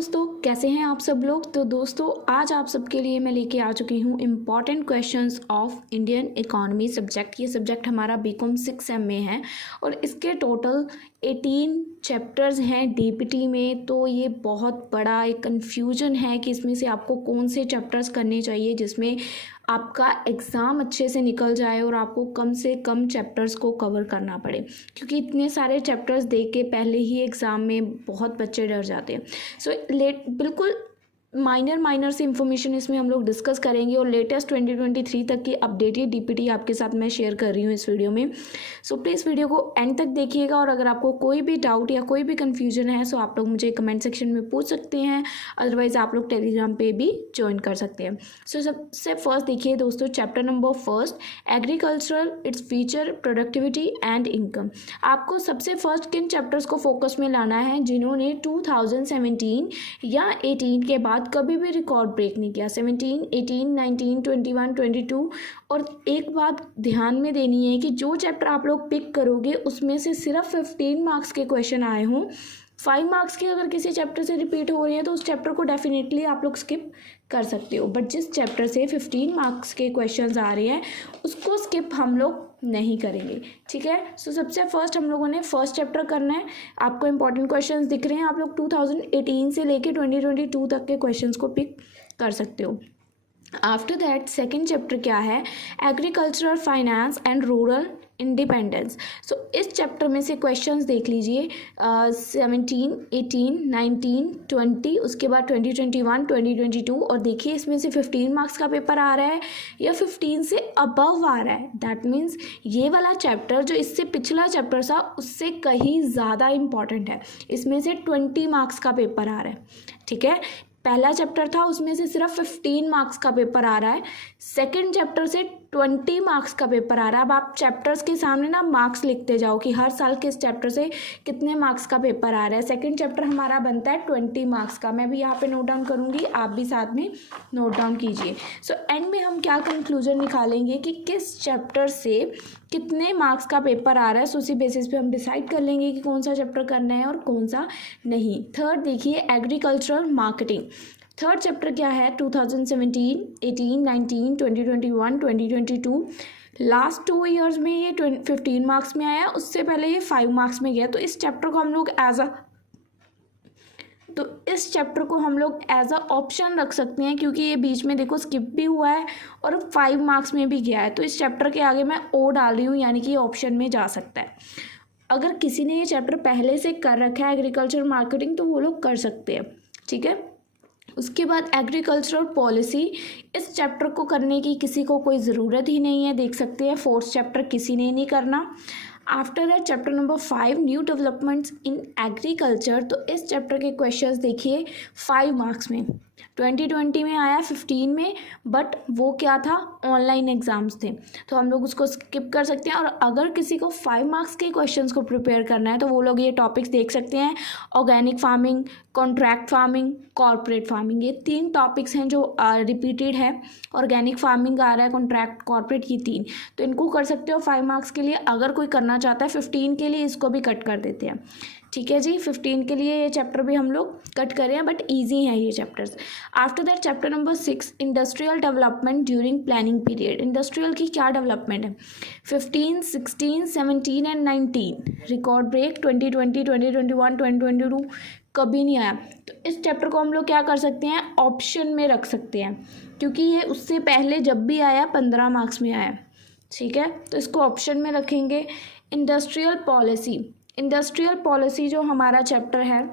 दोस्तों, कैसे हैं आप सब लोग। तो दोस्तों आज आप सबके लिए मैं लेके आ चुकी हूँ important questions of Indian economy subject. ये सब्जेक्ट हमारा बीकॉम 6 में है और इसके टोटल 18 चैप्टर्स हैं डीपीटी में। तो ये बहुत बड़ा एक कन्फ्यूजन है कि इसमें से आपको कौन से चैप्टर्स करने चाहिए जिसमें आपका एग्ज़ाम अच्छे से निकल जाए और आपको कम से कम चैप्टर्स को कवर करना पड़े, क्योंकि इतने सारे चैप्टर्स देख के पहले ही एग्ज़ाम में बहुत बच्चे डर जाते हैं। सो बिल्कुल माइनर से इन्फॉर्मेशन इसमें हम लोग डिस्कस करेंगे और लेटेस्ट 2023 तक की अपडेटेड डीपीटी आपके साथ मैं शेयर कर रही हूँ इस वीडियो में। सो प्लीज़ वीडियो को एंड तक देखिएगा और अगर आपको कोई भी डाउट या कोई भी कन्फ्यूजन है सो आप लोग मुझे कमेंट सेक्शन में पूछ सकते हैं, अदरवाइज़ आप लोग टेलीग्राम पे भी ज्वाइन कर सकते हैं। सो सबसे फर्स्ट देखिए दोस्तों, chapter number first, agricultural, its feature, productivity and income. आपको सबसे फर्स्ट किन चैप्टर्स को फोकस में लाना है जिन्होंने 2017 या 18 के बाद कभी भी रिकॉर्ड ब्रेक नहीं किया। 17, 18, 19, 21, 22। और एक बात ध्यान में देनी है कि जो चैप्टर आप लोग पिक करोगे उसमें से सिर्फ 15 मार्क्स के क्वेश्चन आए हों। 5 मार्क्स के अगर किसी चैप्टर से रिपीट हो रही है तो उस चैप्टर को डेफिनेटली आप लोग स्किप कर सकते हो, बट जिस चैप्टर से 15 मार्क्स के क्वेश्चंस आ रहे हैं उसको स्किप हम लोग नहीं करेंगे, ठीक है। सो सबसे फर्स्ट हम लोगों ने फर्स्ट चैप्टर करना है। आपको इंपॉर्टेंट क्वेश्चंस दिख रहे हैं, आप लोग 2018 से लेके 2022 तक के क्वेश्चंस को पिक कर सकते हो। आफ्टर दैट सेकेंड चैप्टर क्या है, agricultural finance and rural independence. So इस चैप्टर में से क्वेश्चंस देख लीजिए 17, 18, 19, 20, उसके बाद 2021, 2022 और देखिए इसमें से 15 मार्क्स का पेपर आ रहा है या 15 से अबव आ रहा है। दैट मीन्स ये वाला चैप्टर जो इससे पिछला चैप्टर था उससे कहीं ज़्यादा इम्पॉर्टेंट है। इसमें से 20 मार्क्स का पेपर आ रहा है, ठीक है। पहला चैप्टर था उसमें से सिर्फ 15 मार्क्स का पेपर आ रहा है, सेकंड चैप्टर से 20 मार्क्स का पेपर आ रहा है। अब आप चैप्टर्स के सामने ना मार्क्स लिखते जाओ कि हर साल किस चैप्टर से कितने मार्क्स का पेपर आ रहा है। सेकंड चैप्टर हमारा बनता है 20 मार्क्स का, मैं भी यहाँ पे नोट डाउन करूँगी, आप भी साथ में नोट डाउन कीजिए। सो एंड में हम क्या कंक्लूजन निकालेंगे कि किस चैप्टर से कितने मार्क्स का पेपर आ रहा है, सो उसी बेसिस पे हम डिसाइड कर लेंगे कि कौन सा चैप्टर करना है और कौन सा नहीं। थर्ड देखिए, एग्रीकल्चरल मार्केटिंग। थर्ड चैप्टर क्या है, 2017, 18, 19, 2021, 2022। लास्ट 2 ईयर्स में ये 15 मार्क्स में आया, उससे पहले ये 5 मार्क्स में गया। तो इस चैप्टर को हम लोग इस चैप्टर को हम लोग एज अ ऑप्शन रख सकते हैं, क्योंकि ये बीच में देखो स्किप भी हुआ है और 5 मार्क्स में भी गया है। तो इस चैप्टर के आगे मैं ओ डाल रही हूँ, यानी कि ये ऑप्शन में जा सकता है। अगर किसी ने ये चैप्टर पहले से कर रखा है एग्रीकल्चर मार्केटिंग तो वो लोग कर सकते हैं, ठीक है। उसके बाद एग्रीकल्चरल पॉलिसी, इस चैप्टर को करने की किसी को कोई ज़रूरत ही नहीं है, देख सकते हैं फोर्थ चैप्टर किसी ने नहीं करना। After that chapter number 5, new developments in agriculture. तो इस चैप्टर के क्वेश्चंस देखिए 5 मार्क्स में 2020 में आया, 15 में, बट वो क्या था, ऑनलाइन एग्जाम्स थे तो हम लोग उसको स्किप कर सकते हैं। और अगर किसी को 5 मार्क्स के क्वेश्चंस को प्रिपेयर करना है तो वो लोग ये टॉपिक्स देख सकते हैं, organic farming, contract farming, corporate farming. ये 3 टॉपिक्स हैं जो रिपीटेड है। ऑर्गेनिक फार्मिंग आ रहा है, कॉन्ट्रैक्ट, कॉर्पोरेट, ये 3, तो इनको कर सकते हो 5 मार्क्स के लिए। अगर कोई करना चाहता है 15 के लिए इसको भी कट कर देते हैं, ठीक है जी। 15 के लिए ये चैप्टर भी हम लोग कट कर रहे हैं, बट ईजी हैं ये chapters. After that chapter number 6, industrial development during planning period. Industrial की क्या डेवलपमेंट है, 15, 16, 17 एंड 19। रिकॉर्ड ब्रेक 2020, 2021, 2022 कभी नहीं आया। तो इस चैप्टर को हम लोग क्या कर सकते हैं, ऑप्शन में रख सकते हैं, क्योंकि ये उससे पहले जब भी आया 15 मार्क्स में आया, ठीक है। तो इसको ऑप्शन में रखेंगे। इंडस्ट्रियल पॉलिसी, इंडस्ट्रियल पॉलिसी जो हमारा चैप्टर है,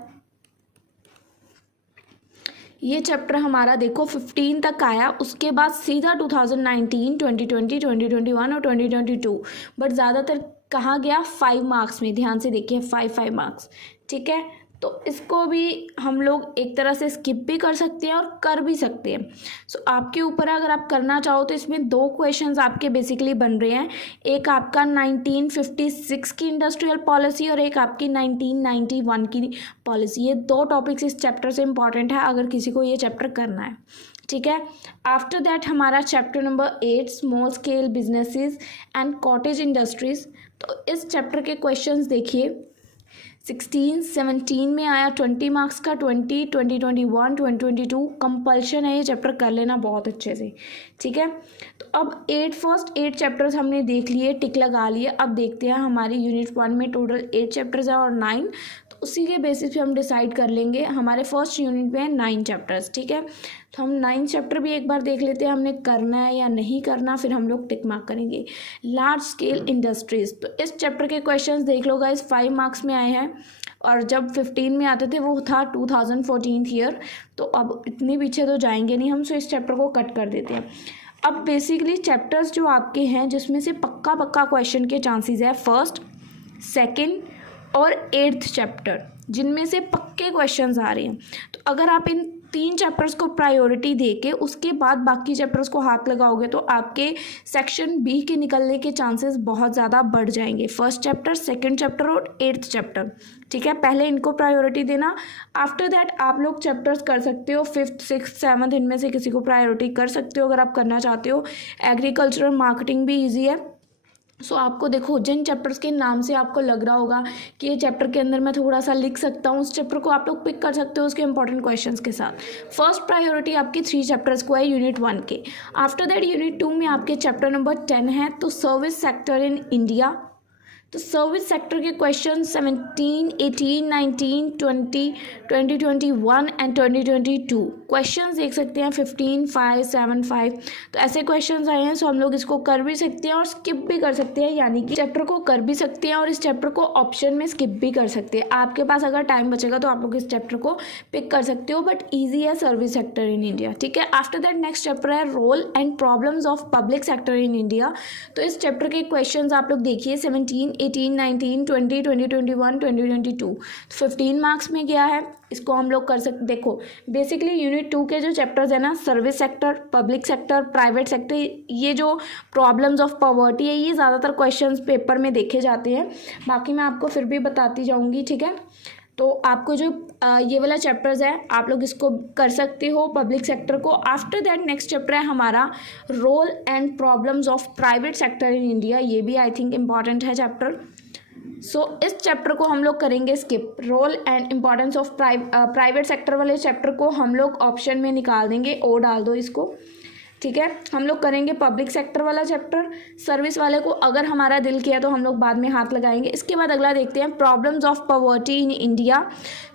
ये चैप्टर हमारा देखो 15 तक आया, उसके बाद सीधा 2019, 2020, 2021 और 2022, बट ज़्यादातर कहाँ गया, 5 मार्क्स में। ध्यान से देखिए 5 मार्क्स, ठीक है। तो इसको भी हम लोग एक तरह से स्किप भी कर सकते हैं और कर भी सकते हैं। सो आपके ऊपर है, अगर आप करना चाहो तो इसमें 2 क्वेश्चंस आपके बेसिकली बन रहे हैं। एक आपका 1956 की इंडस्ट्रियल पॉलिसी और एक आपकी 1991 की पॉलिसी। ये 2 टॉपिक्स इस चैप्टर से इंपॉर्टेंट है अगर किसी को ये चैप्टर करना है, ठीक है। आफ्टर दैट हमारा chapter number 8, small scale businesses and cottage industries. तो इस चैप्टर के क्वेश्चंस देखिए 16, 17 में आया 20 मार्क्स का, 20, 2021, 2022 कंपल्शन है ये चैप्टर कर लेना बहुत अच्छे से, ठीक है। तो अब फर्स्ट 8 चैप्टर्स हमने देख लिए, टिक लगा लिए। अब देखते हैं हमारी यूनिट 1 में टोटल 8 चैप्टर्स है और 9, तो उसी के बेसिस पे हम डिसाइड कर लेंगे। हमारे फर्स्ट यूनिट में है 9 चैप्टर्स, ठीक है। तो हम 9 चैप्टर भी एक बार देख लेते हैं हमने करना है या नहीं करना, फिर हम लोग टिक मार्क करेंगे। लार्ज स्केल इंडस्ट्रीज, तो इस चैप्टर के क्वेश्चंस देख लो गाइस, 5 मार्क्स में आए हैं और जब 15 में आते थे वो था 2014 ईयर, तो अब इतने पीछे तो जाएंगे नहीं हम, सो इस चैप्टर को कट कर देते हैं। अब बेसिकली चैप्टर्स जो आपके हैं जिसमें से पक्का क्वेश्चन के चांसेस है फर्स्ट, सेकंड और 8th चैप्टर, जिनमें से पक्के क्वेश्चंस आ रहे हैं। तो अगर आप इन 3 चैप्टर्स को प्रायोरिटी देके उसके बाद बाकी चैप्टर्स को हाथ लगाओगे तो आपके सेक्शन बी के निकलने के चांसेस बहुत ज़्यादा बढ़ जाएंगे। फर्स्ट चैप्टर, सेकंड चैप्टर और 8th चैप्टर, ठीक है। पहले इनको प्रायोरिटी देना, आफ्टर दैट आप लोग चैप्टर्स कर सकते हो 5th, 6th, 7th, इनमें से किसी को प्रायोरिटी कर सकते हो अगर आप करना चाहते हो। एग्रीकल्चरल मार्केटिंग भी ईजी है। सो आपको देखो जिन चैप्टर्स के नाम से आपको लग रहा होगा कि ये चैप्टर के अंदर मैं थोड़ा सा लिख सकता हूँ, उस चैप्टर को आप लोग पिक कर सकते हो उसके इंपॉर्टेंट क्वेश्चंस के साथ। फर्स्ट प्रायोरिटी आपकी 3 चैप्टर्स को है यूनिट 1 के। आफ्टर दैट यूनिट 2 में आपके चैप्टर नंबर 10 है, तो सर्विस सेक्टर इन इंडिया। तो सर्विस सेक्टर के क्वेश्चन 17, 18, 19, 20, 2021 एंड 2022 क्वेश्चंस देख सकते हैं 15, 5, 7, 5। तो ऐसे क्वेश्चंस आए हैं, सो हम लोग इसको कर भी सकते हैं और स्किप भी कर सकते हैं, यानी कि चैप्टर को कर भी सकते हैं और इस चैप्टर को ऑप्शन में स्किप भी कर सकते हैं। आपके पास अगर टाइम बचेगा तो आप लोग इस चैप्टर को पिक कर सकते हो, बट ईजी है सर्विस सेक्टर इन इंडिया, ठीक है। आफ्टर दैट नेक्स्ट चैप्टर है role and problems of public sector in India. तो इस चैप्टर के क्वेश्चन आप लोग देखिए 17, 18, 19, 20, 2021, 2022, 15 मार्क्स में गया है। इसको हम लोग कर सकते, देखो बेसिकली यूनिट 2 के जो चैप्टर्स है ना, service sector, public sector, private sector, ये जो प्रॉब्लम्स ऑफ पॉवर्टी है ये ज़्यादातर क्वेश्चंस पेपर में देखे जाते हैं। बाकी मैं आपको फिर भी बताती जाऊंगी, ठीक है। तो आपको जो ये वाला चैप्टर्स है आप लोग इसको कर सकते हो पब्लिक सेक्टर को। आफ्टर दैट नेक्स्ट चैप्टर है हमारा role and problems of private sector in India. ये भी आई थिंक इम्पॉर्टेंट है चैप्टर। इस चैप्टर को हम लोग करेंगे skip. Role and importance of private sector वाले चैप्टर को हम लोग ऑप्शन में निकाल देंगे, ओ डाल दो इसको, ठीक है। हम लोग करेंगे पब्लिक सेक्टर वाला चैप्टर। सर्विस वाले को अगर हमारा दिल किया तो हम लोग बाद में हाथ लगाएंगे। इसके बाद अगला देखते हैं problems of poverty in India.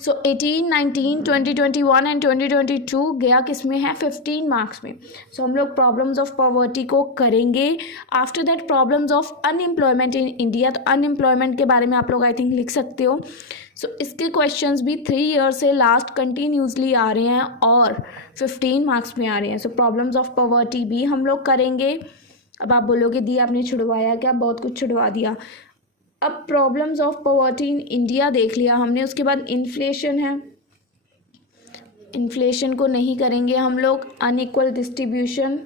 18, 19, 2021 and 2022 गया किस में है, 15 मार्क्स में। हम लोग प्रॉब्लम्स ऑफ पॉवर्टी को करेंगे। After that problems of unemployment in India. तो अनएम्प्लॉयमेंट के बारे में आप लोग आई थिंक लिख सकते हो। इसके क्वेश्चंस भी 3 ईयर से लास्ट कंटिन्यूसली आ रहे हैं और 15 मार्क्स में आ रहे हैं। प्रॉब्लम्स ऑफ पॉवर्टी भी हम लोग करेंगे। अब आप बोलोगे दी आपने छुड़वाया क्या, बहुत कुछ छुड़वा दिया। अब problems of poverty in India देख लिया हमने। उसके बाद इन्फ्लेशन है, इन्फ्लेशन को नहीं करेंगे हम लोग। अनइक्वल डिस्ट्रीब्यूशन,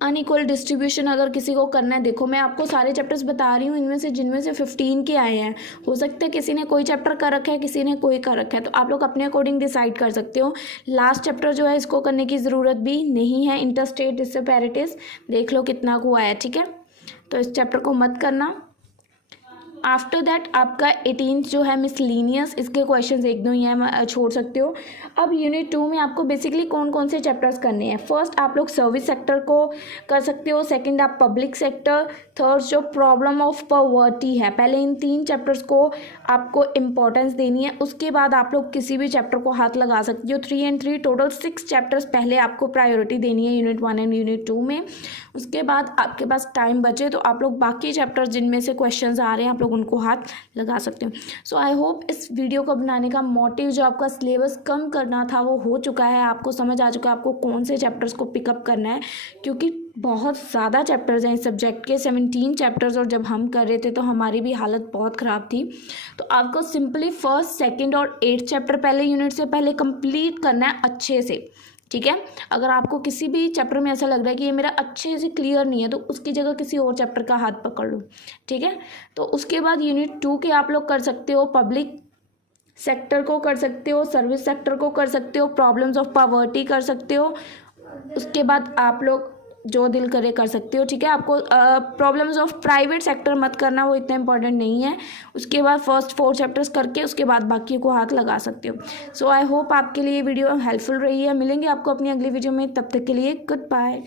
अनइक्वल डिस्ट्रीब्यूशन अगर किसी को करना है, देखो मैं आपको सारे चैप्टर्स बता रही हूँ, इनमें से जिनमें से 15 के आए हैं, हो सकता है किसी ने कोई चैप्टर कर रखा है, किसी ने कोई कर रखा है, तो आप लोग अपने अकॉर्डिंग डिसाइड कर सकते हो। लास्ट चैप्टर जो है इसको करने की ज़रूरत भी नहीं है। इंटरस्टेट डिस्पैरिटीज देख लो कितना को आया, ठीक है। तो इस चैप्टर को मत करना। आफ्टर दैट आपका 18 जो है मिसलीनियस, इसके क्वेश्चंस एक दो ही हैं, छोड़ सकते हो। अब यूनिट 2 में आपको बेसिकली कौन कौन से चैप्टर्स करने हैं। फर्स्ट आप लोग सर्विस सेक्टर को कर सकते हो, सेकंड आप पब्लिक सेक्टर, थर्ड जो प्रॉब्लम ऑफ पॉवर्टी है। पहले इन 3 चैप्टर्स को आपको इम्पोर्टेंस देनी है, उसके बाद आप लोग किसी भी चैप्टर को हाथ लगा सकते हो। 3 and 3 टोटल 6 चैप्टर्स पहले आपको प्रायोरिटी देनी है यूनिट 1 एंड यूनिट 2 में। उसके बाद आपके पास टाइम बचे तो आप लोग बाकी चैप्टर्स जिनमें से क्वेश्चंस आ रहे हैं आप लोग उनको हाथ लगा सकते हो। आई होप इस वीडियो को बनाने का मोटिव जो आपका सिलेबस कम करना था वो हो चुका है, आपको समझ आ चुका है आपको कौन से चैप्टर्स को पिकअप करना है, क्योंकि बहुत ज़्यादा चैप्टर्स हैं इस सब्जेक्ट के, 17 चैप्टर्स, और जब हम कर रहे थे तो हमारी भी हालत बहुत ख़राब थी। तो आपको सिंपली फर्स्ट, सेकेंड और 8th चैप्टर पहले यूनिट से पहले कंप्लीट करना है अच्छे से, ठीक है। अगर आपको किसी भी चैप्टर में ऐसा लग रहा है कि ये मेरा अच्छे से क्लियर नहीं है तो उसकी जगह किसी और चैप्टर का हाथ पकड़ लो, ठीक है। तो उसके बाद यूनिट 2 के आप लोग कर सकते हो पब्लिक सेक्टर को कर सकते हो, सर्विस सेक्टर को कर सकते हो, प्रॉब्लम्स ऑफ पॉवर्टी कर सकते हो। उसके बाद आप लोग जो दिल करे कर सकते हो, ठीक है। आपको प्रॉब्लम्स ऑफ प्राइवेट सेक्टर मत करना, वो इतना इंपॉर्टेंट नहीं है। उसके बाद फर्स्ट 4 चैप्टर्स करके उसके बाद बाकी को हाथ लगा सकते हो। सो आई होप आपके लिए वीडियो हेल्पफुल रही है। मिलेंगे आपको अपनी अगली वीडियो में, तब तक के लिए गुड बाय।